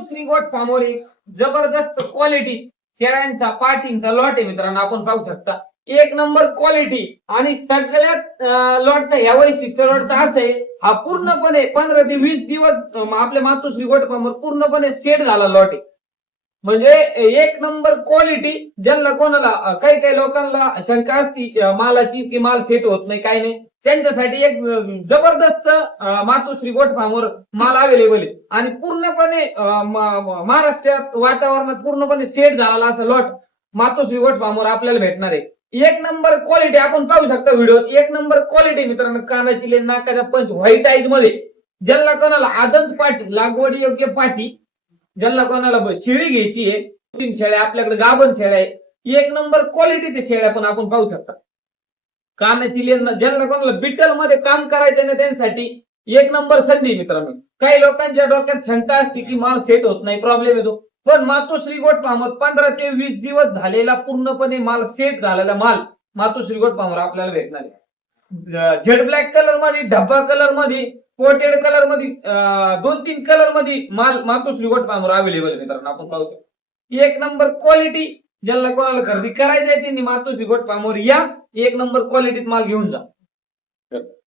मातोश्री गोट फार्मवर एक जबरदस्त क्वालिटी शेळ्यांचा पार्टिंगचा लॉट आहे मित्रांनो, आपण पाहू शकता. एक नंबर क्वालिटी आणि सगळ्यात लॉटचा या वैशिष्ट्य लॉटचा असं आहे, हा पूर्णपणे 15 ते 20 दिवस आपल्या मातोश्री गोट फार्मवर पूर्णपणे सेट झाला लॉट आहे. म्हणजे एक नंबर क्वालिटी. ज्यांना कोणाला काही काही लोकांना शंका असती मालाची की माल सेट होत नाही काही नाही, त्यांच्यासाठी एक जबरदस्त मातोश्री गोट फार्मवर माल अवेलेबल आहे आणि पूर्णपणे महाराष्ट्रात वातावरणात पूर्णपणे सेट झालेला असा लॉट मातोश्री गोट फार्मवर आपल्याला भेटणार आहे. एक नंबर क्वालिटी आपण पाहू शकता व्हिडिओ. एक नंबर क्वालिटी मित्रांनो, कानाची लेन, नाकाचा पंच व्हाईट आईज मध्ये. ज्यांना कोणाला आदत पाटी, लागवडी योग्य पाटी, ज्यांना कोणाला शेळी घ्यायची आहे, 3 शेळ्या आपल्याकडे गाभण शेळ्या आहे, एक नंबर क्वालिटीचे शेळ्या पण आपण पाहू शकता. कानाची लेन, ज्यांना कोणाला बिटल मध्ये काम करायचं ना त्यांसाठी एक नंबर संधी मित्रांनो. काही लोकांच्या डोक्यात शंका असते की माल सेट होत नाही, प्रॉब्लेम येतो, पण मातोश्री गोट फार्मवर 15 ते 20 दिवस झालेला पूर्णपणे माल सेट झालेला माल मातोश्री गोट फार्मवर आपल्याला भेटणार आहे. झेड ब्लॅक कलर मध्ये, धब्बा कलर मध्ये, कोटेड कलर मध्ये, 2-3 कलर मध्ये माल मातोश्री गोट फार्मवर अवेलेबल मित्रांनो, आपण पाहतो. एक नंबर क्वालिटी. ज्यांना कोणाला खरेदी करायची आहे त्यांनी मातोश्री गोट फार्मवर या, एक नंबर क्वालिटीत माल घेऊन जा.